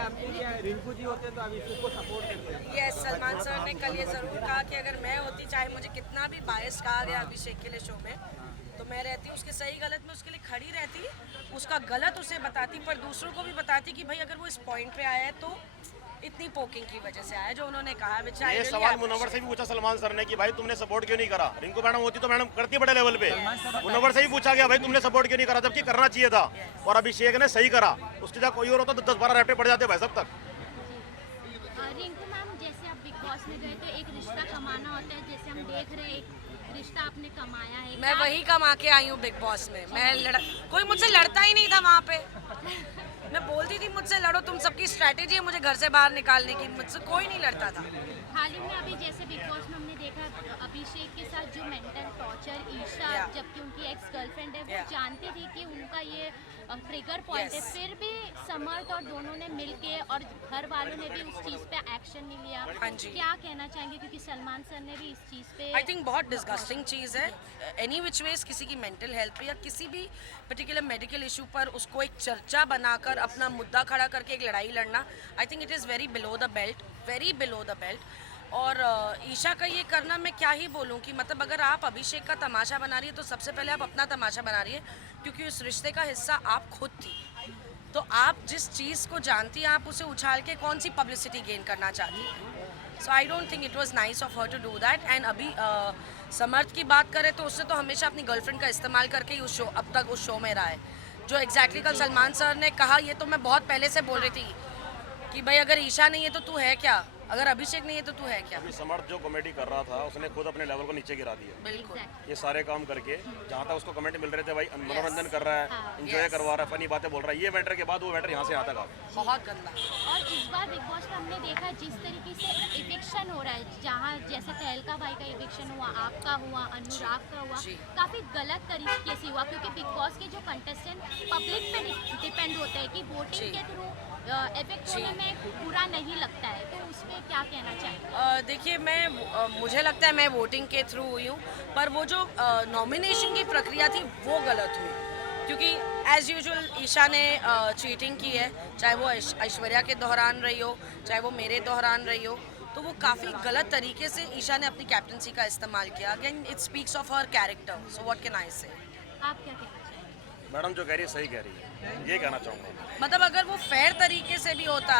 आपकी क्या रिंकू जी होते तो अभिषेक को सपोर्ट करते हैं? यस, सलमान सर ने कल ये ज़रूर कहा कि अगर मैं होती, चाहे मुझे कितना भी बायस कहा गया अभिषेक के लिए शो में, तो मैं रहती उसके सही गलत में उसके लिए खड़ी रहती, उसका गलत उसे बताती, पर दूसरों को भी बताती कि भाई अगर वो इस पॉइंट पे आया है तो इतनी पोकिंग की वजह से आया, जो उन्होंने कहा। ये सवाल मुनव्वर से भी पूछा सलमान सर ने कि भाई तुमने सपोर्ट क्यों नहीं करा। रिंकू मैडम होती तो मैडम करती बड़े लेवल पे। मुनव्वर से भी पूछा गया भाई तुमने सपोर्ट क्यों नहीं करा, जबकि करना चाहिए था। और अभिषेक ने सही करा, उसकी जगह कोई और होता तो 10-12 रैप्टे पड़ जाते भाई सब तक। रिंकू मैम, जैसे आप बिग बॉस में गए तो एक रिश्ता कमाना होता है, जैसे हम देख रहे हैं एक रिश्ता आपने कमाया है। मैं वही कमा के आई हूँ बिग बॉस में। कोई मुझसे लड़ता ही नहीं था वहाँ पे। मैं बोलती थी मुझसे लड़ो, तुम सबकी स्ट्रैटेजी है मुझे घर से बाहर निकालने की, मुझसे कोई नहीं लड़ता था। हाल ही में अभी जैसे बिग बॉस में हमने देखा अभिषेक के साथ जो मेंटल टॉर्चर ईशा, जबकि उनकी एक्स गर्लफ्रेंड है, वो जानती थी कि उनका ये ट्रिगर पॉइंट है, फिर भी समर्थ और दोनों ने मिलके और घर वालों ने भी उस चीज़ पे एक्शन नहीं लिया। हाँ जी। क्या कहना चाहेंगे, क्योंकि सलमान सर ने भी इस चीज़ पे आई थिंक बहुत डिस्गस्टिंग चीज़ है। एनी विच वेज किसी की मेंटल हेल्थ पे या किसी भी पर्टिकुलर मेडिकल इशू पर उसको एक चर्चा बनाकर अपना मुद्दा खड़ा करके एक लड़ाई लड़ना, I think it is very below the belt, very below the belt. और ईशा का ये करना, मैं क्या ही बोलूँ कि मतलब अगर आप अभिषेक का तमाशा बना रही है तो सबसे पहले आप अपना तमाशा बना रही है, क्योंकि उस रिश्ते का हिस्सा आप खुद थी। तो आप जिस चीज़ को जानती हैं आप उसे उछाल के कौन सी पब्लिसिटी गेन करना चाहती हैं। So I don't think it was nice of her to do that. And अभी समर्थ की बात करें तो उससे तो हमेशा अपनी गर्लफ्रेंड का इस्तेमाल करके ही उस शो अब तक उस शो में रहा है। जो एग्जैक्टली कल सलमान सर ने कहा, ये तो मैं बहुत पहले से बोल रही थी कि भाई अगर ईशा नहीं है तो तू है क्या, अगर अभिषेक नहीं है तो तू है क्या। अभी समर्थ जो कॉमेडी कर रहा था उसने खुद अपने लेवल को नीचे गिरा दिया। बिल्कुल। ये सारे काम करके जहाँ तक उसको कमेंट मिल रहे थे भाई मनोरंजन कर रहा है, एंजॉय करवा रहा है, फनी बातें बोल रहा है, ये मैटर के बाद वो मैटर यहाँ से यहाँ तक आ गया। बहुत गंदा। और इस बार बिग बॉस में हमने देखा जिस तरीके से इविक्शन हो रहा है, जहाँ जैसे तहलका भाई का इविक्शन हुआ, आपका हुआ, अनुराग का हुआ, काफ़ी गलत तरीके से हुआ, क्योंकि बिग बॉस के जो कंटेस्टेंट पब्लिक पे डिपेंड होते हैं कि वोटिंग के थ्रू इफेक्ट होने में बुरा नहीं लगता है, तो उस पर क्या कहना चाहिए? देखिए मुझे लगता है मैं वोटिंग के थ्रू हुई हूँ, पर वो जो नॉमिनेशन की प्रक्रिया थी वो गलत हुई, क्योंकि एज़ यूजुअल ईशा ने चीटिंग की है, चाहे वो ऐश्वर्या के दौरान रही हो, चाहे वो मेरे दौरान रही हो, तो वो काफ़ी गलत तरीके से ईशा ने अपनी कैप्टनसी का इस्तेमाल किया। Again it speaks of her character, so what can I से। आप क्या कहना चाहिए? मैडम जो कह रही है सही कह रही है, ये कहना चाहूँगा। मतलब अगर वो फेयर तरीके से भी होता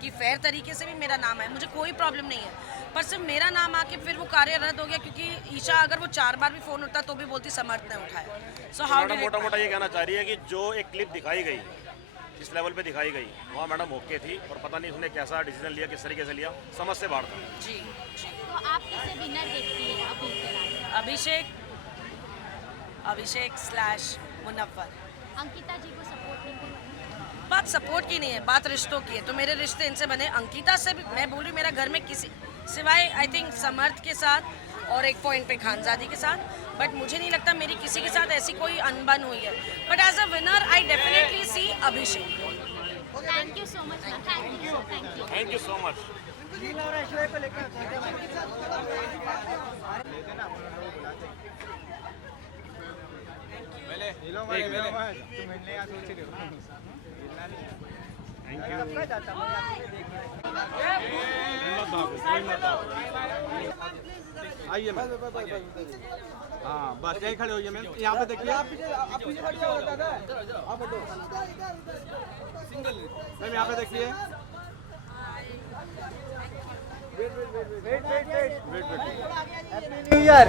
कि फेयर तरीके से भी मेरा नाम है, मुझे कोई प्रॉब्लम नहीं है, पर सिर्फ मेरा नाम आके फिर वो कार्य रद्द हो गया, क्योंकि ईशा अगर वो 4 बार भी फ़ोन उठता तो भी बोलती समर्थ ने उठाया। सो हाउ मैडम मोटा मोटा ये कहना चाह रही है कि जो एक क्लिप दिखाई गई, जिस लेवल पे दिखाई गई, वहाँ मैडम ओके थी, और पता नहीं उसने कैसा डिसीजन लिया, किस तरीके से लिया, समझ से बाहर था। जी जी। तो आप किसे विनर देखती है अभी फिलहाल? अभिषेक / मुनव्वर। अंकिता जी को सपोर्ट नहीं करूँ? बात सपोर्ट की नहीं है, बात रिश्तों की है, तो मेरे रिश्ते इनसे बने। अंकिता से भी मैं बोल रही हूँ, मेरा घर में किसी सिवाय आई थिंक समर्थ के साथ और एक पॉइंट पे खानजादी के साथ, बट मुझे नहीं लगता मेरी किसी के साथ ऐसी कोई अनबन हुई है। But as a winner I definitely see Abhishek. Thank you so much ma'am, thank you, thank you. Thank you so much. आइए हाँ बस यही खड़े होइए मैम, यहाँ पे देखिए मैम, यहाँ पे देखिए। Wait wait wait wait wait wait wait. Happy new year.